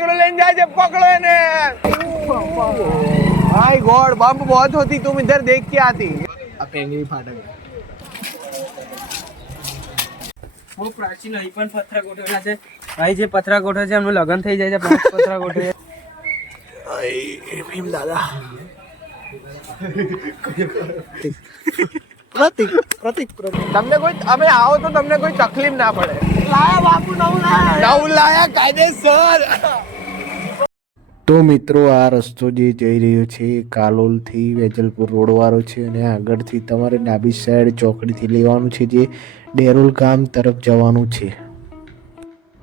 फटाकड़ो लेने जाए, पकड़ो ने। माय गॉड, बम बहुत होती, तुम इधर देख के आती। पेंगरी फाटक બહુ પ્રાચીન અહીં પણ પથરા ગોઠવેલા છે ભાઈ. જે પથરા ગોઠવે છે એમનું લગ્ન થઈ જાય છે. 5 પથરા ગોઠવે. ભીમ દાદા પ્રતિક તમને કોઈ અમે આવો તો તમને કોઈ તકલીફ ના પડે. લાયા બાપુ નવું લાયા કાયદેસર. તો મિત્રો આ રસ્તો જે જઈ રહ્યો છે કાલોલથી વેજલપુર રોડ વાળો છે અને આગળથી તમારે ડાબી સાઈડ ચોકડીથી લેવાનું છે જે ડેરોલ ગામ તરફ જવાનું છે.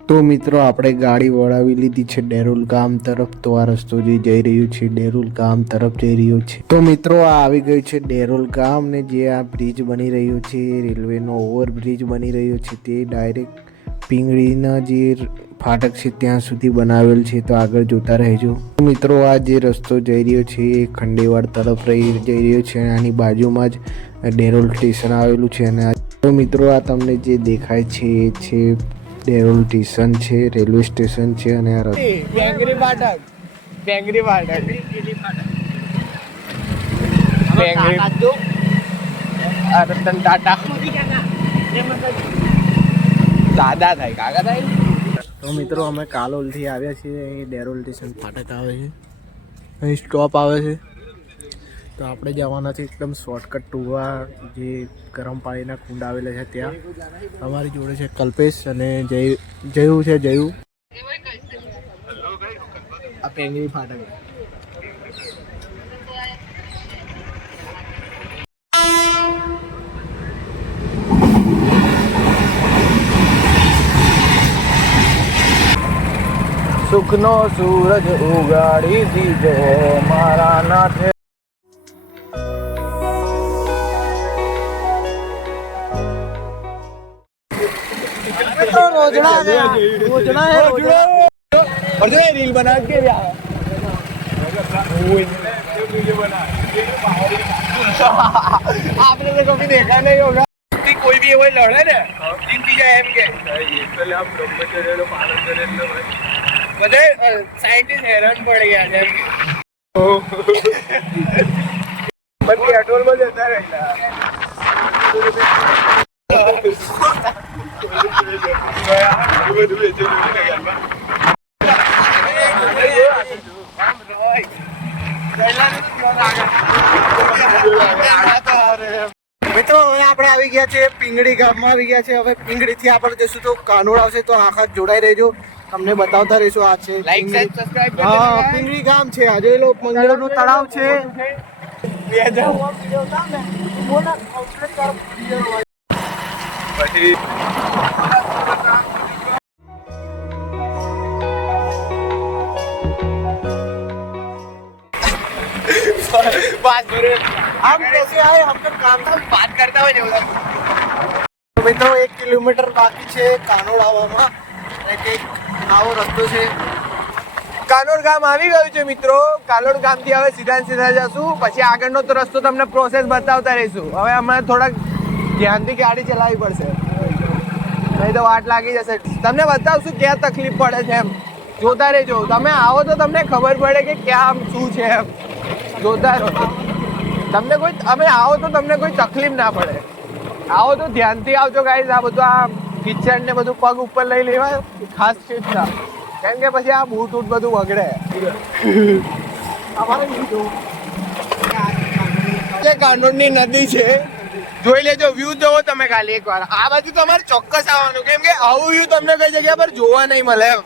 તો મિત્રો આપણે ગાડી વળાવી લીધી છે ડેરોલ ગામ તરફ. તો આ રસ્તો જે જઈ રહ્યો છે ડેરોલ ગામ તરફ જઈ રહ્યો છે. તો મિત્રો આ આવી ગયું છે ડેરોલ ગામ ને જે આ બ્રિજ બની રહ્યો છે રેલવેનો ઓવરબ્રિજ બની રહ્યો છે તે ડાયરેક્ટ પિંગળીના જે ફાટક છે ત્યાં સુધી બનાવેલ છે. તો આગળ જોતા રહેજો. મિત્રો આ જે રસ્તો જઈ રહ્યો છે એ ખંડેવાડ તરફ જઈ રહ્યો છે અને આની બાજુમાં જ ડેરોલ સ્ટેશન આવેલું છે. અને તો મિત્રો આ તમને જે દેખાય છે એ છે ડેરોલ સ્ટેશન છે, રેલવે સ્ટેશન છે. અને આ પેંગરી ફાટક રતન ટાટા દાદા થાય કાકા થાય. તો મિત્રો અમે કાલોલથી આવ્યા છીએ. અહીં ડેરોલ સ્ટેશન ફાટક આવે છે, અહીં સ્ટોપ આવે છે. તો આપણે જવાના છે એકદમ શોર્ટકટ ટુવા જે ગરમ પાણીના કુંડ આવેલા છે ત્યાં. અમારી જોડે છે કલ્પેશ અને જયું છે. જયું આ પેંગરી ફાટક સુખનો સૂરજ ઉગાડી દીધો મારા નાથે. रील बना के आपने तो कभी देखा नहीं होगा. कोई भी वही लड़े ने जीती जाए एम के पहले आप ब्रह्मचर्य लो पालन करे બધે સાયન્ટિસ્ટ હેરાન પડી ગયા છે. બધી અટોલમાં જતા રહેલા. મિત્રો હવે આપણે આવી ગયા છે પિંગળી ગામમાં આવી ગયા છે. હવે પિંગળીથી આપણે જઈશું તો કાનોડ આવશે. તો આખા જોડાઈ રહેજો, તમને બતાવતા રહીશું. આ છે પિંગળી ગામ છે. આ જોઈ લો મંગળનો તળાવ છે. પછી हम कैसे आए हमको काम था बात करता હોય જેવું. તો મિત્રો 1 કિલોમીટર બાકી છે કાનોડ આવવામાં. એક આવો રસ્તો છે. કાનોડ ગામ આવી ગયું છે મિત્રો. કાનોડ ગામથી હવે સીધા જશું. પછી આગળનો તો રસ્તો તમને પ્રોસેસ બતાવતા રહીશું. હવે અમારે થોડાક ધ્યાનથી ગાડી ચલાવવી પડશે, નહીં તો વાટ લાગી જશે. તમને બતાવશું ક્યાં તકલીફ પડે છે એમ. જોતા રહેજો. તમે આવો તો તમને ખબર પડે કે ક્યાં શું છે એમ. જોતા રહો. તમને કોઈ અમે આવો તો તમને કોઈ તકલીફ ના પડે. આવો તો ધ્યાનથી આવજો ગાઈઝ. આ બધું આ કિચન ને બધું પગ ઉપર લઈ લેવાય ખાસ ચીજના, કેમ કે પછી આ બૂટ ઉટ બધું બગડે. કાનોડની નદી છે, જોઈ લેજો. વ્યૂ જોવો તમે ખાલી એકવાર. આ બાજુ તમારે ચોક્કસ આવવાનું, કેમ કે આવું વ્યૂ તમને કઈ જગ્યા પર જોવા નહીં મળે એમ.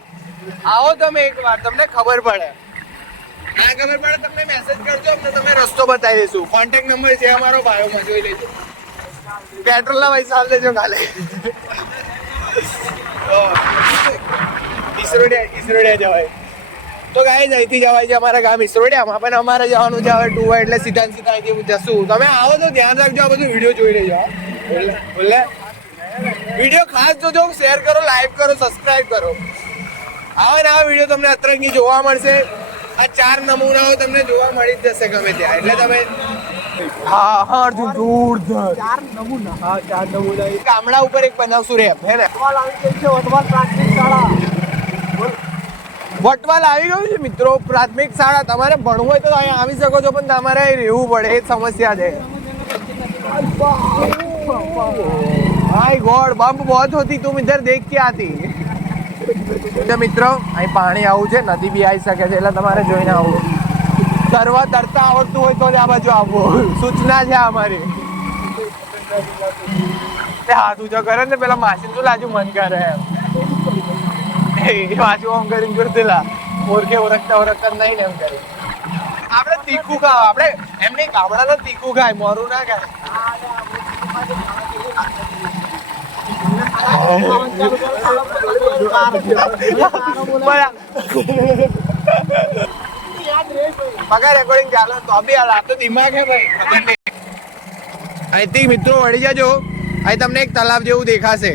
આવો તમે એકવાર, તમને ખબર પડે. ના ખબર પડે તમને મેસેજ કરજો, અમને તમે રસ્તો બતાવી દઈશું. કોન્ટેક્ટ નંબર છે અમારો બાયોમાં, જોઈ લેજો. પેટ્રોલના પૈસા આપી દેજો કાલે. ઈસરોડિયા જવાય. તો ગાઈઝ અહીંથી જવાય છે અમારા ગામ ઈસરોડિયામાં, પણ અમારે જવાનું છે હવે ટુવા, એટલે સીધા અહીંથી જશું. તમે આવો તો ધ્યાન રાખજો, આ બધું વિડીયો જોઈ લેજો. બોલે વિડીયો ખાસ જોજો, શેર કરો, લાઈક કરો, સબસ્ક્રાઇબ કરો. આવા નવા વિડીયો તમને અતરંગી જોવા મળશે. આ 4 નમૂનાઓ તમને જોવા મળી જ જશે ગમે ત્યાં. એટલે તમે ગામડા ઉપર એક બનાવશું રેપ, હે ને? વટવાલ આવી ગયું છે મિત્રો, પ્રાથમિક શાળા. તમારે ભણવું હોય તો અહીંયા આવી શકો છો, પણ તમારે અહીં રહેવું પડે, એ જ સમસ્યા છે. हाय गॉड बम बहुत होती तुम इधर देख के आती. તો મિત્રો અહીં પાણી આવું છે, નદી બી આવી શકે છે, એટલે તમારે જોઈને આવું. તરવા તરતા આવડતું હોય તો જ આ બાજુ આવવું, સૂચના છે અમારી. હાથ ઊંચો કરે ને પેલા માસી શું લાજુ મન કરે એ પાછું આમ કરીને કરતેલા ઓળખતા નહીં ને એમ કરે. આપણે તીખું ખાવ, આપણે એમ નહીં, ગામડાનું તીખું ખાય, મોરું ના ખાય. પગાર રેકોર્ડિંગ ચાલે તો બી હાલ આ તો દિમાગ હે ભાઈ. અહીંથી મિત્રો વળી જજો, અહીં તમને એક તલાવ જેવું દેખાશે,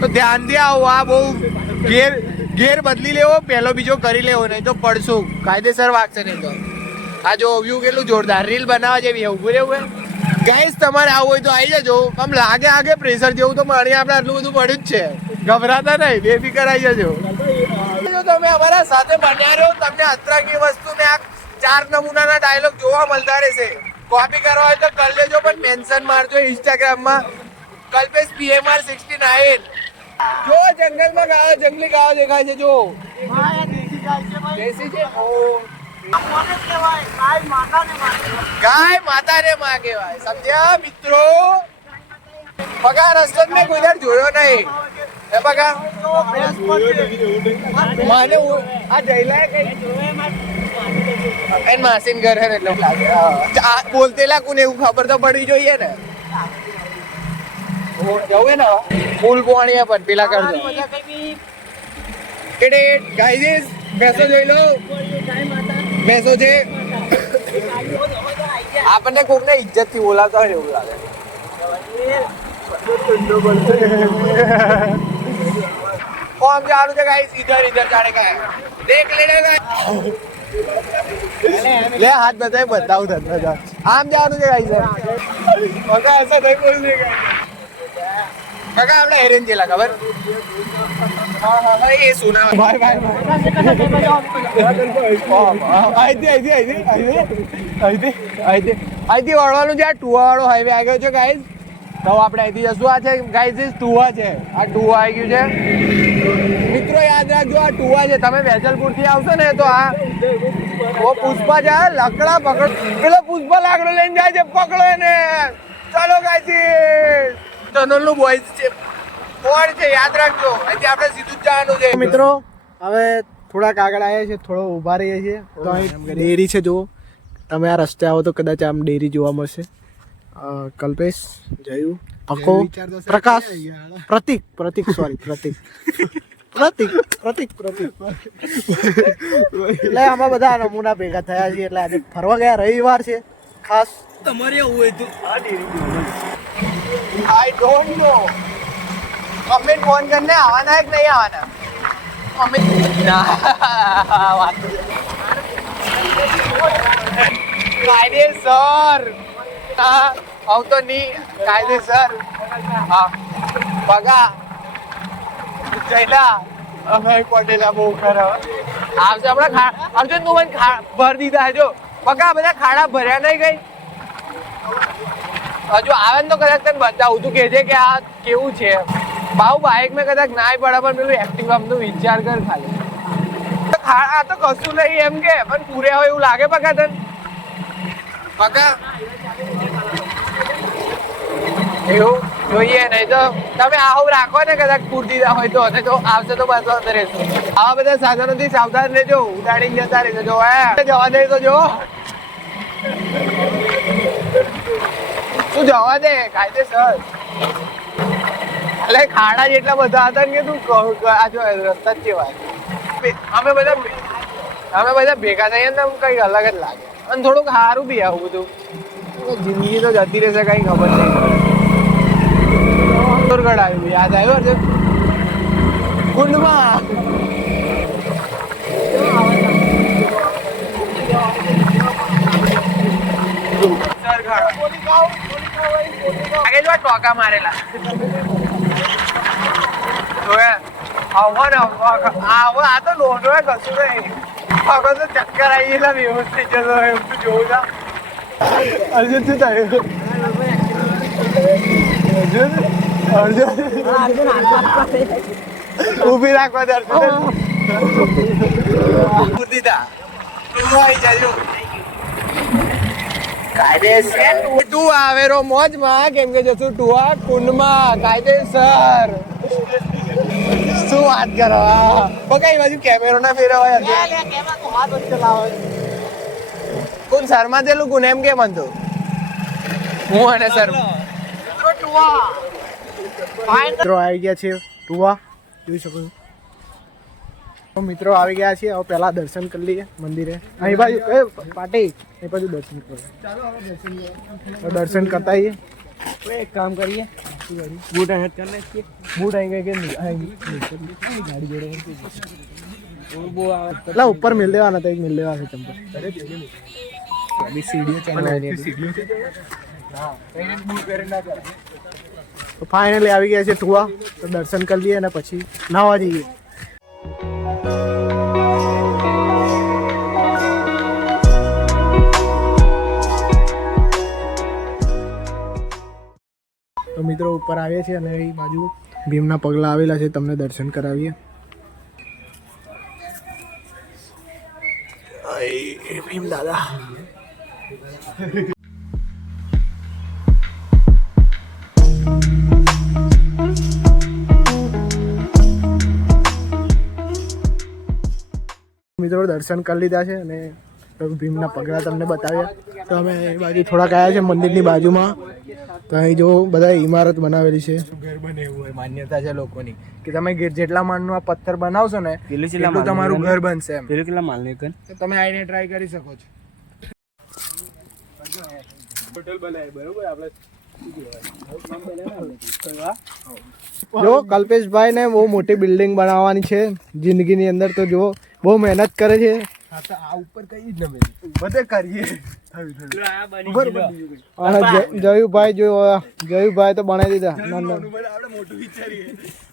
તો ધ્યાનથી આવો. આ બહુ ઘેર બદલી લેવો, પહેલો બીજો કરી લેવો, નહીં તો પડશું, કાયદેસર વાગશે નહીં તો. આ જો વ્યૂ કેટલું જોરદાર, રીલ બનાવવા જેવી. ઉભું રહેવું ગાઈસ, તમારે આવું હોય તો આવી જજો. આમ લાગે આગે પ્રેશર જેવું તો પાણી આપણે આટલું બધું પડ્યું જ છે, ગભરાતા નહીં, બેફિકર આવી જજો. તમે અમારા સાથે બન્યા રહો, તમને અત્રાગી વસ્તુ ને આ 4 નમૂનાના ડાયલોગ જોવા મળતા રહેશે. કોપી કરવા હોય તો કરી લેજો, પણ મેન્શન મારજો ઇન્સ્ટાગ્રામમાં, કલ્પેશ PMR 69. જો જંગલમાં ગાયો, જંગલી ગાયો દેખાય છે, જો દેશી છે. ગાય માતા ને માં કહેવાય, સમજ્યા મિત્રો? પગા રસ્તો મેં કોઈ દર જોયો નહીં. એ પગા માને આ જઈલા કઈ એન માસીન ઘર હે એટલે લાગે. બોલતેલા કોને એવું ખબર તો પડવી જોઈએ ને. જવું ને ફૂલ પાણી પણ પેલા કરજો. ગાઈઝ બેસો જોઈ લો, બેસો છે. આપણને કોક ને ઇજ્જત થી બોલાવતા હોય એવું લાગે. કોમ જાણું છે ગાઈસ, ઇધર જાણે કાય દેખ લેને લે હાથ બતાય, બતાવું તને આમ જાણું છે ગાઈસ. મગા ऐसा नहीं बोलने का કાકા આપણે હેરેન જેલા ખબર. હા હા એ સુના ભાઈ ભાઈ અહીંથી વળવાનું છે. આ ટુવા વાળો હાઈવે આવ્યો છે ગાઈઝ, તો આપણે અહીંથી જશું. આ છે ગાઈઝ ટુવા છે, આ ટુવા આવી ગયું છે મિત્રો. યાદ રાખજો આ ટુવા છે. તમે વેજલપુર થી આવશો ને તો આ પુષ્પા જાય, લાકડા પકડ, પેલો પુષ્પા લાકડો લઈને જાય છે, પકડો એને. ચાલો ગાઈઝ, ટનલનું બોયઝ છે, કોણ છે યાદ રાખજો. અહીંથી આપણે સીધું જ જવાનું છે મિત્રો. હવે થોડાક આગળ આવ્યા છે, થોડો ઊભા રહીએ છીએ, તો અહીં ડેરી છે. જુઓ તમે આ રસ્તે આવો તો કદાચ આમ ડેરી જોવા મળશે. કલ્પેશ, જયું, પક્કો, પ્રકાશ, પ્રતિક એટલે આમાં બધા નમૂના ભેગા થયા છે. એટલે આજે ફરવા ગયા, રવિવાર છે ખાસ. તમારે આવું હોય તો આ dairy I don't know. Comment phone કરને આવવાના કે નહીં આવવાના? કાયદેસર આવતો નહીં, કાયદેસર. હા પગા જયલા અમે કોટેલા બહુ ખરાબ આવશે. આપણા અર્જુન નું ભર દીધા. જો પગા બધા ખાડા ભર્યા નહીં ગઈ. હજુ આવે ને તો કદાચ તને બતાવું, તું કહેજે કે આ કેવું છે. ભાવ બાઇક મેં કદાચ નાય પડે, પણ પેલું એક્ટિવા નો વિચાર કર ખાલી. આ તો કશું નહીં એમ કે, પણ પૂરે હોય એવું લાગે પગા તને? પગા એવું જોઈએ નહીં તો તમે આવું રાખો ને, કદાચ પૂર દીધા હોય તો આવશે તો બસ રહેશું. આવા બધા સાધનોથી સાવધાન રહેજો, ઉડાડીને જતા રહેજો. જો જવા દે તો જો તું જવા દે, કાયદેસર. એટલે ખાડા જેટલા બધા હતા ને કે તું આ જો રસ્તા જ કેવાય. અમે બધા ભેગા થઈએ ને કઈ અલગ જ લાગે, અને થોડુંક સારું બી આવું બધું. જિંદગી તો જતી રહેશે, કઈ ખબર નહીં. ગઢ આવ્યું, યાદ આવ્યું છે કુંડમાં. ટોકા મારેલા આ તો નોંધો કશું નહીં. આગળ તો ચક્કર આવી ગયેલા બેહોશ થઈ જતો એમ તો જોઉં ના. અર્જુન શું થયું? અર્જુન ઊભી રાખવા દે અર્જુન. દીધા તું આવી જાજો. કાયદેસર તું આવેરો મોજમાં કેમ કે જશું ટુવા કુંડમાં કાયદેસર. શું વાત કરો કઈ બાજુ કેમેરો ના ફેરવાય કોણ શર્મા દેલું કોણ એમ કેમ હતું હું અને સર મિત્રો આવી ગયા છે ટુવા જોઈ શકો છો. તો મિત્રો આવી ગયા છીએ હવે પહેલા દર્શન કરી લઈએ મંદિરે. અહીં બાજુ પાટી એ બાજુ દર્શન કરો. દર્શન કરતા આવીએ. એક કામ કરીએ બૂટ અહીં કરી નાખીએ. બૂટ અહીં કઈ ગાડી જોડે એટલે ઉપર મિલ દેવાના તો એક મિલ દેવા છે ચંપલ. તો ફાઇનલી આવી ગયા છે ટુવા. તો દર્શન કરી લઈએ અને પછી નાવા જઈએ. તો મિત્રો ઉપર આવીએ છીએ અને એ બાજુ ભીમના પગલા આવેલા છે તમને દર્શન કરાવીએ. ભીમ દાદા મિત્રો દર્શન કરી લીધા છે અને ભીમના પગલા તમને બતાવ્યા. તો અમે એ બાજુ થોડાક આવ્યા છે મંદિરની બાજુમાં. તો અહીં જો બધા ઇમારત બનાવેલી છે. ઘર બને એવું હોય માન્યતા છે લોકોની કે તમે જેટલા માળનું આ પથ્થર બનાવશો ને એટલું તમારું ઘર બનશે એમ. કેટલા માલ ને તો તમે આઈને ટ્રાય કરી શકો છો. હોટલ બનાવી બરોબર આપણે જો કલ્પેશભાઈ ને બહુ મોટી બિલ્ડિંગ બનાવવાની છે જિંદગીની અંદર. તો જો બહુ મહેનત કરે છે. આ ઉપર કઈ જ નમે બધે કરીએ. જયુભાઈ તો બનાવી દીધા.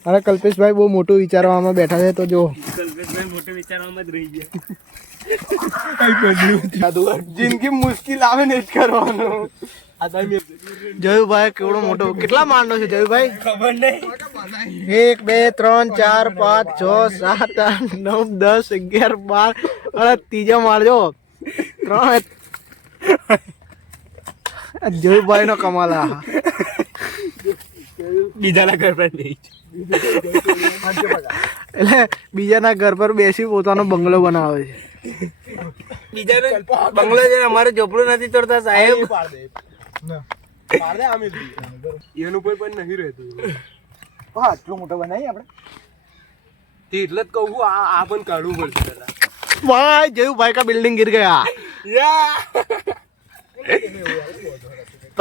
અરે કલ્પેશભાઈ બહુ મોટું વિચારવામાં બેઠા છે. તો જો કલ્પેશભાઈ મોટું વિચારવામાં જ રહી ગયા. જિંદગી મુશ્કેલ આવે ને જ કરવાનું. જયુભાઈ કેવડો મોટો કેટલા માળનો છે જયુભાઈ? ખબર નહીં. 1 2 3 4 5 6 7 8 9 10 11 12 અરે ત્રીજો માળ જો 3 જયુભાઈ નો કમાલ. બીજાના ઘર પર નહીં એટલે બીજાના ઘર પર બેસી પોતાનો બંગલો બનાવે છે. બીજાનો બંગલો છે અમારે ઝોપડું નથી તોડતા સાહેબ. એનું કોઈ પણ નહીં રહેતું. આટલો મોટો બનાવી આપણે એટલે જ કહું આ પણ કાઢવું પડશે. ભાઈ જયુભાઈ કા બિલ્ડિંગ गिर गया.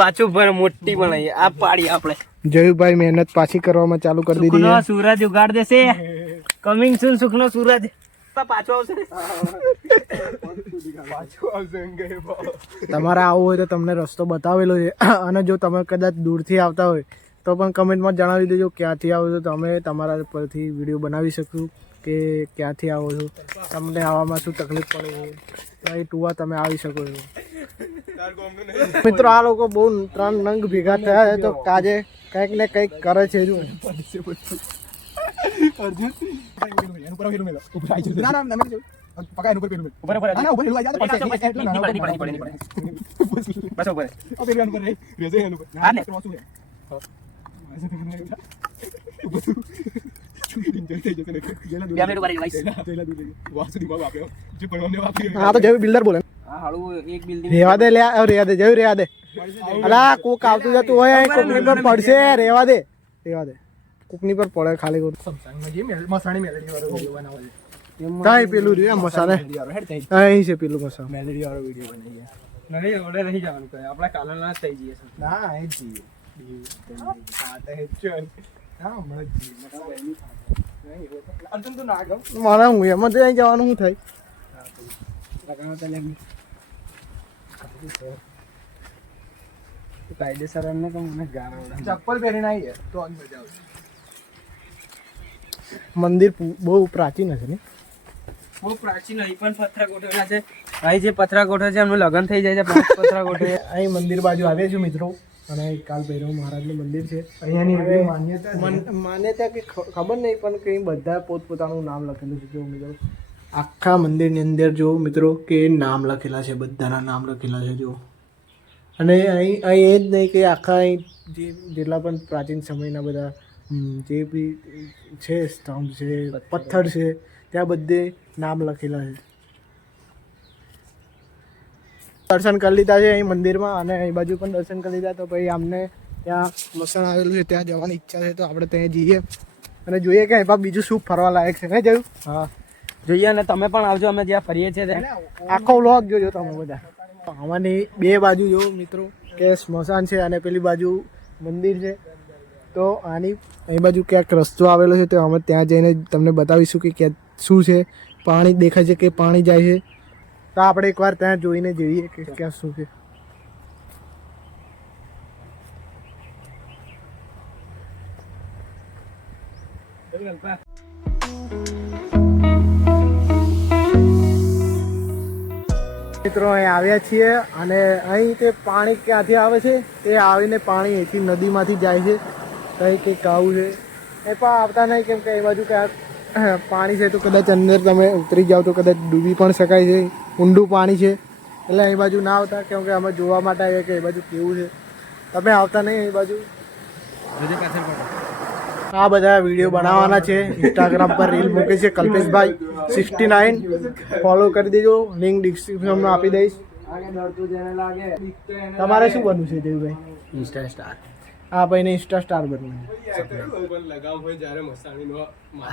પાછું પર મોટી બનાવી આ પાડી આપણે. જયુભાઈ મહેનત પાછી કરવામાં ચાલુ કરી દીધી છે. સૂરજ ઉગાડ દેશે. કમિંગ સૂન સુખનો સૂરજ પાછો આવશે. તમારે આવવું હોય તો તમને રસ્તો બતાવેલો છે. અને જો તમે કદાચ દૂરથી આવતા હોય તો પણ કમેન્ટમાં જણાવી દેજો ક્યાંથી આવો છો. તમે તમારા પરથી વિડીયો બનાવી શકશું કે ક્યાંથી આવો છો, તમને આવવામાં શું તકલીફ પડે છે. તો એ ટુવા તમે આવી શકો છો. મિત્રો આ લોકો બહુ 3 નંગ ભેગા થયા છે. તો આજે કંઈક ને કંઈક કરે છે. જો હા તો જય બિલ્ડર બોલે રેવા દે. રેવા દે જયું રેવા દે. અલા કોક આવતું જતું હોય કોકની પર પડશે. રેવા દે કોકની પર પડે ખાલી. કાંઈ પેલું રહ્યું મસાલે અહીં છે પેલું મસાલો મેલેડી વાળો વિડીયો બનાવીએ. નહીં ઓર્ડર નહીં જવાનું કહે આપણે કાલે ના થઈ જઈએ. ના એ જ જઈએ. મારા હું એમાં ત્યાં જવાનું શું થાય. કાયદેસર એમને તો મને ગાળો ચપ્પલ પહેરીને આવીએ તો મજા આવશે. મંદિર બહુ પ્રાચીન હશે ને? બહુ પ્રાચીન અહીં પણ પથરા ગોઠવેલા છે. અહીં જે પથરા ગોઠવે છે એમનું લગ્ન થઈ જાય છે. 5 પથરા ગોઠવે. અહીં મંદિર બાજુ આવ્યા છું મિત્રો, અને કાલ ભૈરવ મહારાજનું મંદિર છે. અહીંયાની એવી માન્યતા કે ખબર નહીં, પણ કંઈ બધા પોતપોતાનું નામ લખેલું છે. જો મિત્રો આખા મંદિરની અંદર જો મિત્રો કે નામ લખેલા છે, બધાના નામ લખેલા છે જો. અને અહીં અહીં એ જ નહીં કે આખા અહીં જેટલા પણ પ્રાચીન સમયના બધા જે બી છે સ્તંભ છે, પથ્થર છે, ત્યાં બધે નામ લખેલા છે. દર્શન કરી લીધા છે અહીં મંદિરમાં, અને અહીં બાજુ પણ દર્શન કરી લીધા. તો ભાઈ અમને ત્યાં મસાણ આવેલું છે, ત્યાં જવાની ઈચ્છા છે, તો આપણે ત્યાં જઈએ અને જોઈએ કે અહીં બીજું શું ફરવા લાયક છે. ને જોયું? હા જોઈએ, અને તમે પણ આવજો. અમે જ્યાં ફરીએ છીએ ત્યાં આખો વ્લોગ જોજો તમે બધા. અમારી બે બાજુ જો મિત્રો કે સ્મશાન છે અને પેલી બાજુ મંદિર છે. તો આની અહીં બાજુ ક્યાંક રસ્તો આવેલો છે, તો અમે ત્યાં જઈને તમને બતાવીશું કે ક્યાં શું છે. પાણી દેખાય છે કે પાણી જાય છે, તો આપણે એકવાર ત્યાં જોઈને જોઈએ કે ક્યાં શું છે. મિત્રો અહીં આવ્યા છીએ, અને અહીં તે પાણી ક્યાંથી આવે છે, તે આવીને પાણી અહીંથી નદીમાંથી જાય છે. તો અહીં કંઈક આવું છે. એ પણ આવતા નહીં, કેમ કે એ બાજુ ક્યાંક પાણી છે, તો કદાચ અંદર તમે ઉતરી જાઓ તો કદાચ ડૂબી પણ શકાય છે. ઊંડું પાણી છે, એટલે એ બાજુ ના આવતા, કેમ કે અમે જોવા માટે આવ્યા કે એ બાજુ કેવું છે. તમે આવતા નહીં એ બાજુ. આ બધા વિડીયો બનાવવાના છે, ઇન્સ્ટાગ્રામ પર રીલ મૂકે છે કલ્પેશભાઈ 69. ફોલો કરી દેજો, લિંક ડિસ્ક્રિપ્શનમાં આપી દઈશ. તમારે શું બનવું છે દેવભાઈ? Insta star. હા ભાઈને ઇન્સ્ટા સ્ટાર બનવું છે.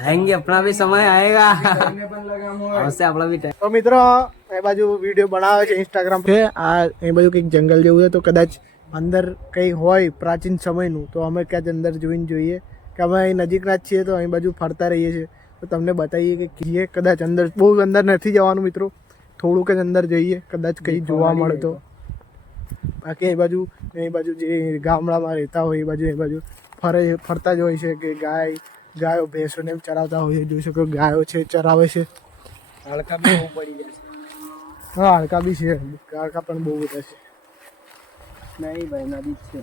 आएंगे, अपना भी समय आएगा. हमसे अपना भी टाइम. તો મિત્રો એ બાજુ વિડીયો બનાવે છે ઇન્સ્ટાગ્રામ पे. આ એ બાજુ કંઈક જંગલ જેવું છે, તો કદાચ અંદર કંઈ હોય પ્રાચીન સમયનું, તો અમે ક્યાંક અંદર જોઈને જોઈએ કે અમે અહીં નજીકના જ છીએ, તો અહીં બાજુ ફરતા રહીએ છીએ, તો તમને બતાવીએ કે કીએ કદાચ અંદર. બહુ અંદર નથી જવાનું મિત્રો, થોડુંક જ અંદર જઈએ, કદાચ કંઈ જોવા મળે તો. બાકી એ બાજુ જે ગામડામાં રહેતા હોય એ બાજુ ફરતા જ હોય છે કે ગાયો ભેંસોને એમ ચરાવતા હોય છે. જોઈ શકો ગાયો છે, ચરાવે છે. હડકા બી બહુ પડી જાય છે. હા હાડકા બી છે, હાડકા પણ બહુ બધા છે. નહીં ભાઈ, નદી જ છે.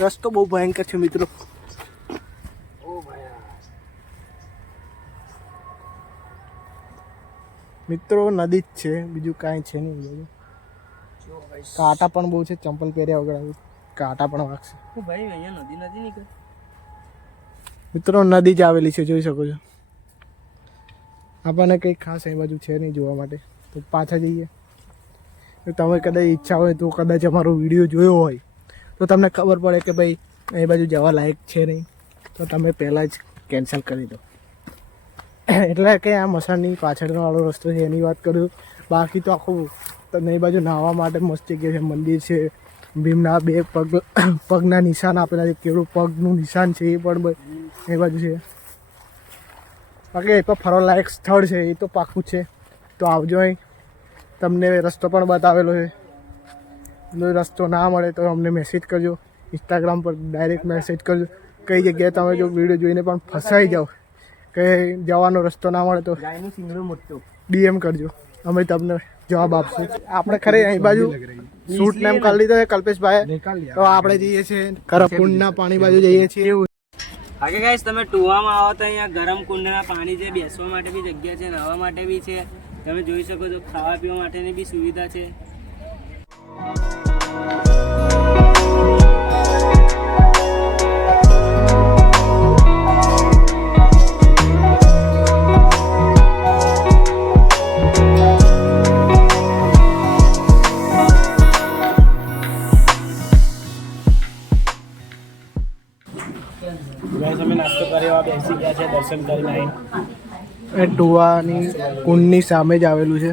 રસ્તો બહુ ભયંકર છે મિત્રો. મિત્રો નદી જ છે, બીજું કાંઈ છે નહીં. બધું કાંટા પણ બહુ છે, ચંપલ પહેર્યા વગર કાંટા પણ વાગશે. ભાઈ અહીંયા નદી નીકળે. મિત્રો નદી જ આવેલી છે, જોઈ શકો છો. આપણને કંઈ ખાસ એ બાજુ છે નહીં જોવા માટે, તો પાછા જઈએ. તમે કદાચ ઈચ્છા હોય તો કદાચ અમારો વિડીયો જોયો હોય તો તમને ખબર પડે કે ભાઈ એ બાજુ જવા લાયક છે નહીં, તો તમે પહેલાં જ કેન્સલ કરી દો. એટલે કે આ મસાણની પાછળનો વાળો રસ્તો છે એની વાત કરું. બાકી તો આખું તમને એ બાજુ નાહવા માટે મસ્ત જગ્યા છે, મંદિર છે, ભીમના 2 પગના નિશાન આપેલા છે. કેવડું પગનું નિશાન છે એ પણ એ બાજુ છે. બાકી એ પણ ફરવા લાયક સ્થળ છે, એ તો પાક્કું છે. તો આવજો, અહીં તમને રસ્તો પણ બતાવેલો છે. જો રસ્તો ના મળે તો અમને મેસેજ કરજો, ઇન્સ્ટાગ્રામ પર ડાયરેક્ટ મેસેજ કરજો. કઈ જગ્યાએ તમે જો વિડીયો જોઈને પણ ફસાઈ જાઓ કે જવાનો રસ્તો ના મળે તો DM કરજો, અમે તમને જવાબ આપશું. આપણે ખરે અહીં બાજુ શૂટ ને એમ કરી લીધો છે કલ્પેશભાઈ, તો આપણે જઈએ છીએ કરકુંડના પાણી બાજુ જઈએ છીએ. બાકી ગાઈસ તમે ટુવામાં આવો તો અહીંયા ગરમ કુંડના પાણી છે, બેસવા માટે બી જગ્યા છે, નહાવા માટે બી છે. તમે જોઈ શકો છો, ખાવા પીવા માટેની બી સુવિધા છે. અમે નાસ્તો કરવા બેસી ગયા છે, દર્શન કરીને. એ ટુવાની કુંડની સામે જ આવેલું છે.